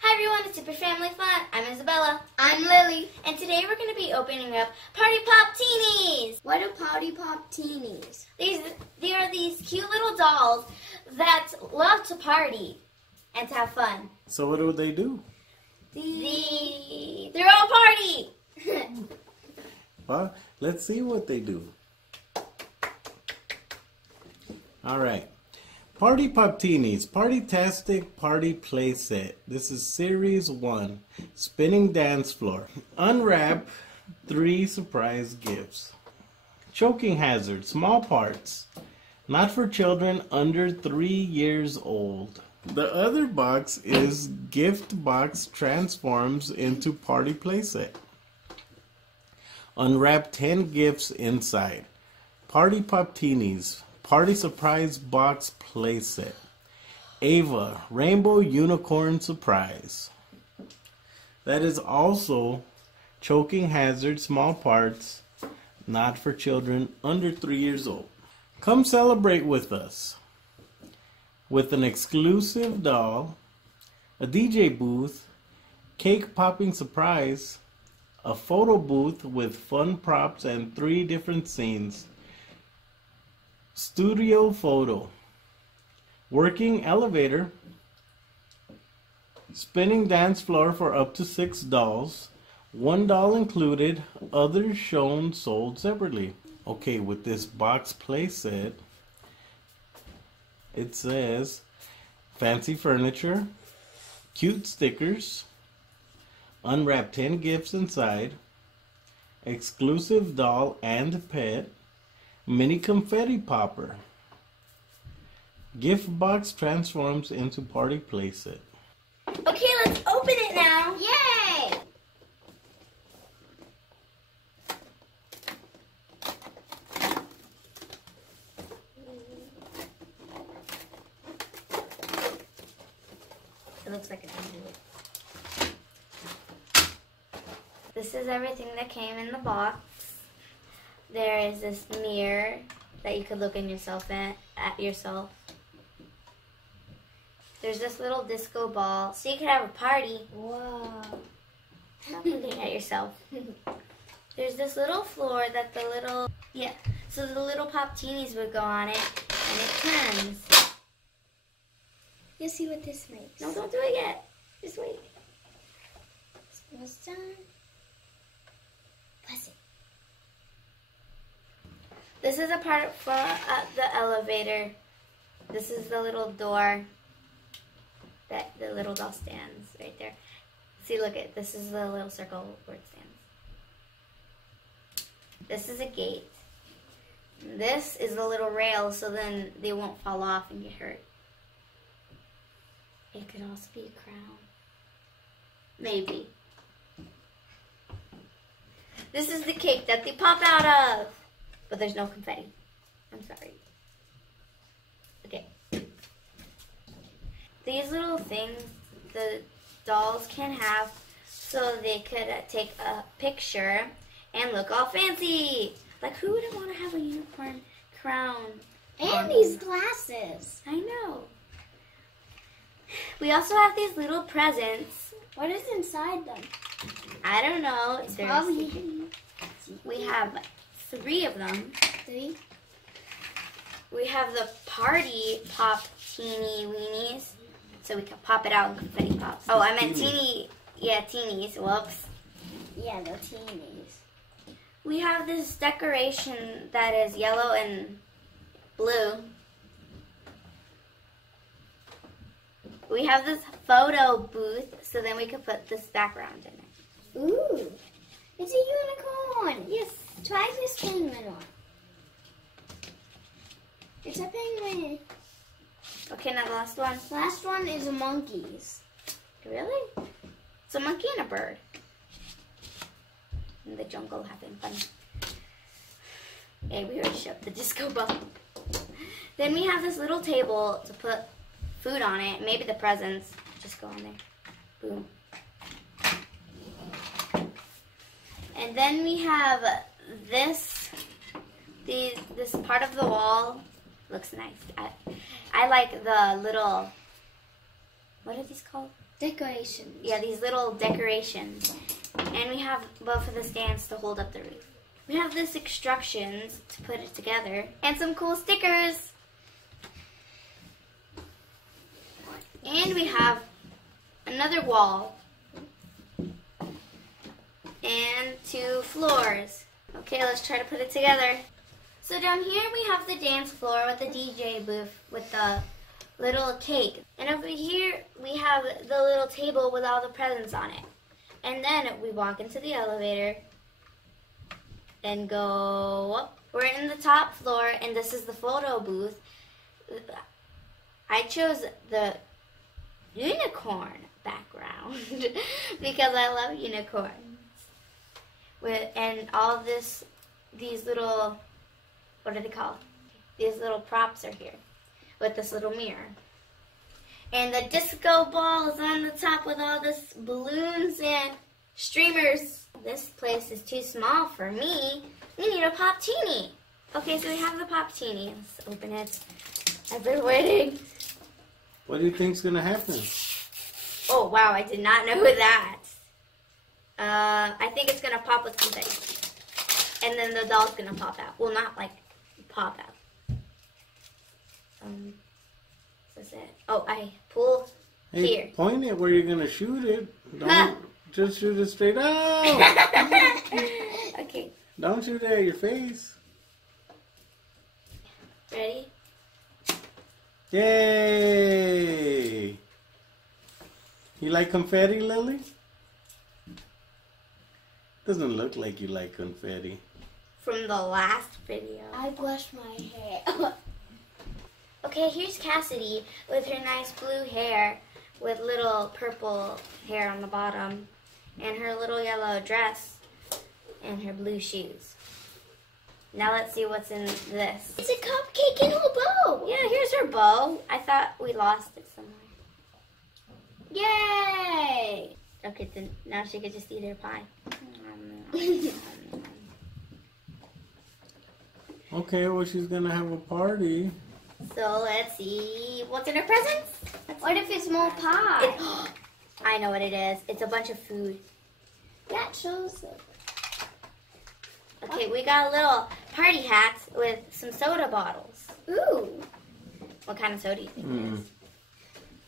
Hi everyone, it's Super Family Fun. I'm Isabella. I'm Lily. And today we're going to be opening up Party POPTEEnies. What are Party POPTEEnies? They are these cute little dolls that love to party and to have fun. So what do they do? They're all party. Well, let's see what they do. All right. Party POPTEEnies, Party-tastic Party Playset. This is Series 1, Spinning Dance Floor. Unwrap 3 surprise gifts. Choking hazard, small parts. Not for children under 3 years old. The other box is gift box transforms into Party Playset. Unwrap 10 gifts inside. Party POPTEEnies, Party Surprise Box Playset. Ava, Rainbow Unicorn Surprise. That is also Choking Hazard, small parts, not for children under 3 years old. Come celebrate with us with an exclusive doll, a DJ booth, cake popping surprise, a photo booth with fun props and 3 different scenes. Studio photo, working elevator, spinning dance floor for up to 6 dolls, 1 doll included, others shown sold separately. Okay, with this box playset, it says fancy furniture, cute stickers, unwrap 10 gifts inside, exclusive doll and pet, mini confetti popper. Gift box transforms into Party Playset. Okay, let's open it now. Yay! It looks like an envelope. This is everything that came in the box. There is this mirror that you could look in yourself at yourself. There's this little disco ball, so you could have a party. Whoa. Not looking at yourself. There's this little floor that so the little POPTEEnies would go on it, and it turns. You'll see what this makes. No, don't do it yet. Just wait. Almost done. Press it. This is a part for the elevator. This is the little door that the little doll stands right there. See, look at this is the little circle where it stands. This is a gate. This is the little rail, so then they won't fall off and get hurt. It could also be a crown. Maybe. This is the cake that they pop out of. But there's no confetti. I'm sorry. Okay. These little things the dolls can have so they could take a picture and look all fancy. Like, who wouldn't want to have a unicorn crown? And these glasses. I know. We also have these little presents. What is inside them? I don't know. It's probably... We have 3 of them. 3? We have the Party POPTEEnie weenies, so we can pop it out and confetti pops. Oh, I meant teeny. Yeah, teenies. Whoops. Yeah, they're teenies. We have this decoration that is yellow and blue. We have this photo booth, so then we could put this background in it. Ooh, it's a unicorn. Yes. Try this penguin on. It's a penguin. Okay, now the last one. Last one is a monkey's. Really? It's a monkey and a bird. In the jungle having fun. Okay, we already showed the disco ball. Then we have this little table to put food on it. Maybe the presents. Just go on there. Boom. And then we have this part of the wall. Looks nice. I like the little, what are these called? Decorations. Yeah, these little decorations. And we have both of the stands to hold up the roof. We have this instructions to put it together. And some cool stickers. And we have another wall. And 2 floors. Okay, let's try to put it together. So down here we have the dance floor with the DJ booth with the little cake. And over here we have the little table with all the presents on it. And then we walk into the elevator and go up. We're in the top floor and this is the photo booth. I chose the unicorn background because I love unicorns. And all these little, what are they called? These little props are here with this little mirror. And the disco ball is on the top with all this balloons and streamers. This place is too small for me. We need a popteenie. Okay, so we have the popteenie. Let's open it as they're waiting. What do you think's gonna happen? Oh wow, I did not know that. I think it's gonna pop with confetti. And then the doll's gonna pop out. Well, not like pop out. What's it? Oh, I pull here. Point it where you're gonna shoot it. Don't just shoot it straight out. Okay. Don't shoot it at your face. Ready? Yay! You like confetti, Lily? Doesn't look like you like confetti. From the last video. I brushed my hair. Okay, here's Cassidy with her nice blue hair with little purple hair on the bottom and her little yellow dress and her blue shoes. Now let's see what's in this. It's a cupcake in her bow. Yeah, here's her bow. I thought we lost it somewhere. Yay! Okay, then now she could just eat her pie. Okay, well, she's gonna have a party. So let's see what's in her presents. What if it's more pie? I know what it is. It's a bunch of food. That shows it. Okay, we got a little party hat with some soda bottles. Ooh. What kind of soda do you think it is?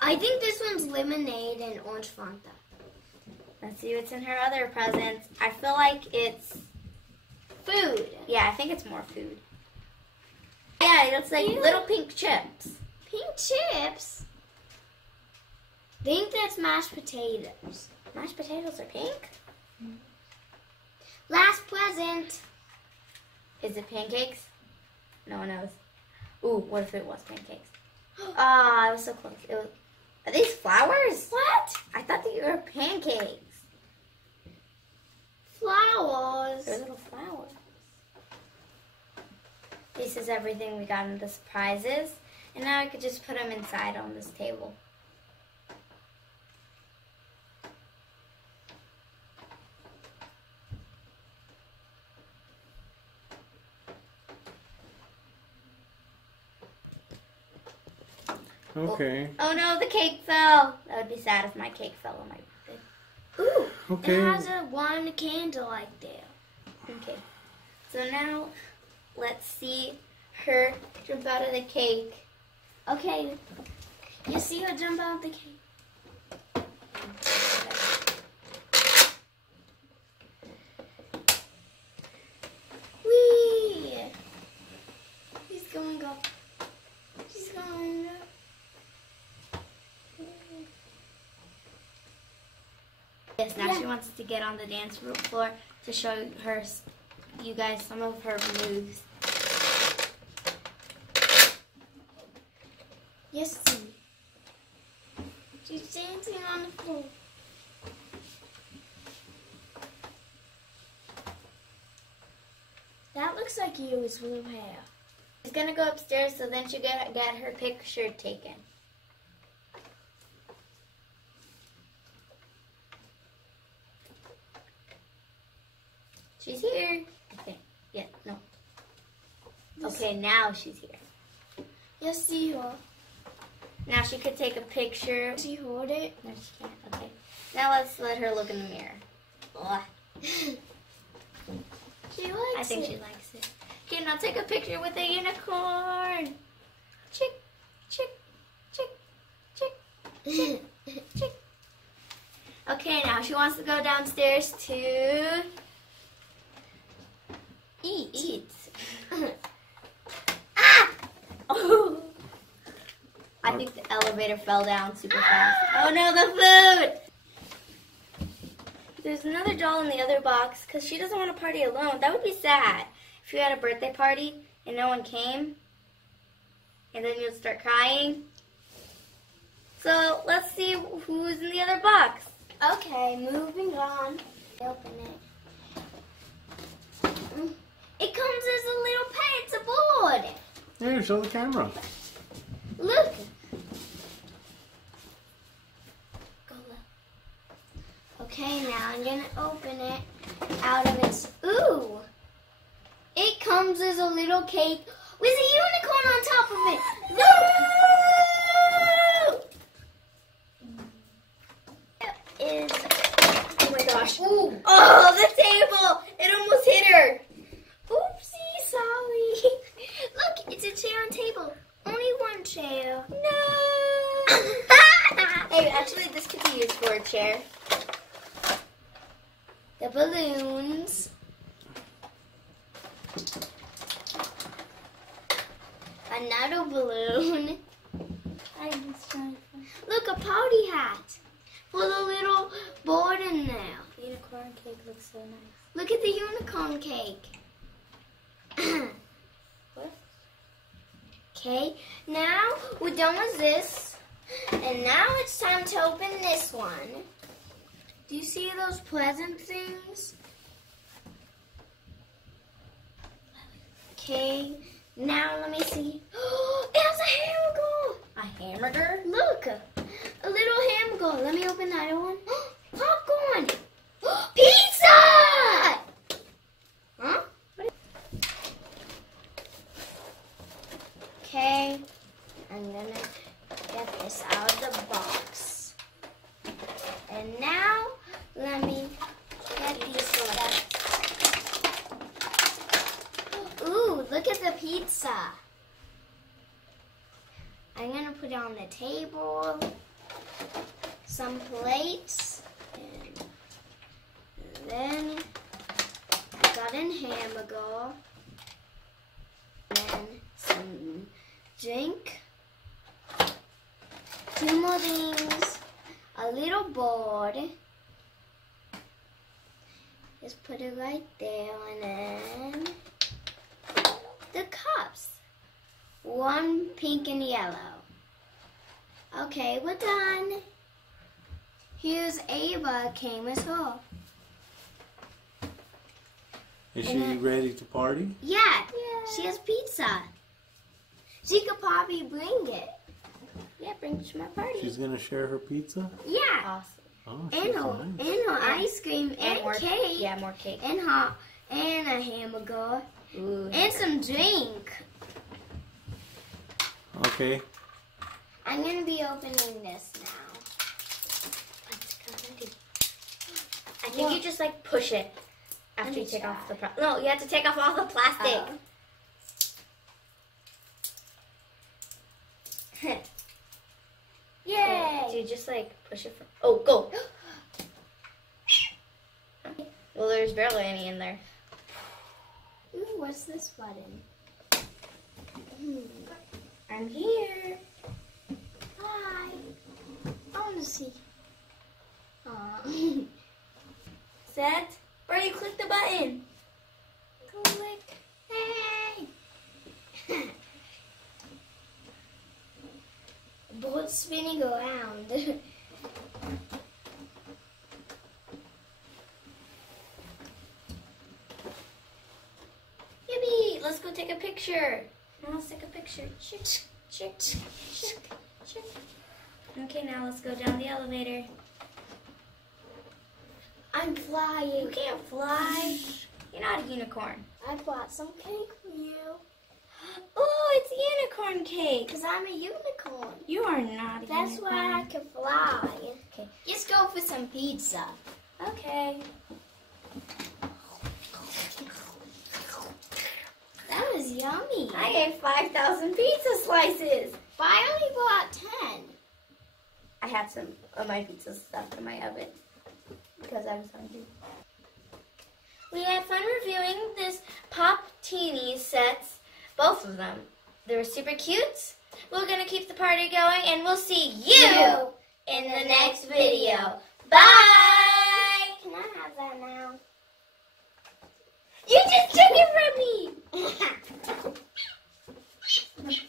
I think this one's lemonade and orange Fanta. Let's see what's in her other presents. I feel like it's food. Yeah, I think it's more food. Yeah, it looks like little pink chips. Pink chips? I think that's mashed potatoes. Mashed potatoes are pink? Last present. Is it pancakes? No one knows. Ooh, what if it was pancakes? Ah, I was so close. It was. Are these flowers? What? I thought that you were pancakes. Flowers. They're little flowers. This is everything we got in the surprises. And now I could just put them inside on this table. Okay. Oh no, the cake fell. That would be sad if my cake fell on my birthday. Ooh. Okay. It has a one candle like there. Okay. So now let's see her jump out of the cake. Okay. You see her jump out of the cake? Whee! She's going up. She's going up. Yes, now she wants to get on the dance floor to show you guys some of her moves. Yes, see. She's dancing on the floor. That looks like you with blue hair. She's gonna go upstairs so then she'll get her picture taken. She's here. I think. Yeah, no. Okay, now she's here. Yes, see her. Now she could take a picture. Does she hold it? No, she can't. Okay. Now let's let her look in the mirror. Ugh. She likes I think it. she likes it. Okay, now take a picture with a unicorn. Chick, chick, chick, chick, chick, chick. Okay, now she wants to go downstairs to eat. Ah! Oh. I think the elevator fell down super fast. Oh no, the food! There's another doll in the other box because she doesn't want to party alone. That would be sad if you had a birthday party and no one came and then you'd start crying. So let's see who's in the other box. Okay, moving on. Open it. It comes as a little pen. It's a board. Here, show the camera. Look. Go look. Okay, now I'm gonna open it out of its. Ooh! It comes as a little cake with a unicorn on top of it. Look! Is oh my gosh! Ooh! Oh, the table! It almost hit her. Oopsie, sorry. Look, it's a chair and table. Only one chair. No! Hey, actually, this could be used for a chair. The balloons. Another balloon. Look, a party hat with a little board in there. Unicorn cake looks so nice. Look at the unicorn cake. What? Okay, now we're done with this. And now it's time to open this one. Do you see those present things? Okay, now let me see. It has a hamburger. A hamburger? Look, a little hamburger. Let me open that one. Popcorn. Pizza! Huh? Okay, I'm gonna get this out of the box. And now, let me get these ones. Ooh, look at the pizza. I'm gonna put it on the table, some plates, and then I got a hamburger, and then some drink, 2 more things, a little board. Just put it right there, and then the cups. 1 pink and yellow. Okay, we're done. Here's Ava came as well. Is she ready to party? Yeah, she has pizza. She could probably bring it. Yeah, bring it to my party. She's gonna share her pizza? Yeah. Awesome. Oh, And she's her, nice. and her ice cream and more cake. Yeah, more cake. And a hamburger. Ooh. And some drink. Okay. I'm going to be opening this now. I think you just like push it after you take off the no, you have to take off all the plastic. Yay! Do you just like push it from oh go. Well, there's barely any in there. Ooh, what's this button? I'm here. Hi. I want to see. Set. Where you click the button? Click. Hey! Board spinning around. Yippee! Let's go take a picture. Now let's take a picture. Okay, now let's go down the elevator. I'm flying. You can't fly. You're not a unicorn. I bought some cake for you. Oh, it's unicorn cake. Because I'm a unicorn. unicorn. You are not a That's unicorn. why I can fly. Okay. Just go for some pizza. Okay. That was yummy. I ate 5,000 pizza slices. But I only bought 10. I had some of my pizza stuffed in my oven because I was hungry. We had fun reviewing this POPTEENiES sets, both of them. They were super cute. We're going to keep the party going, and we'll see you in the next video. Bye! Can I have that now? You just took it from me!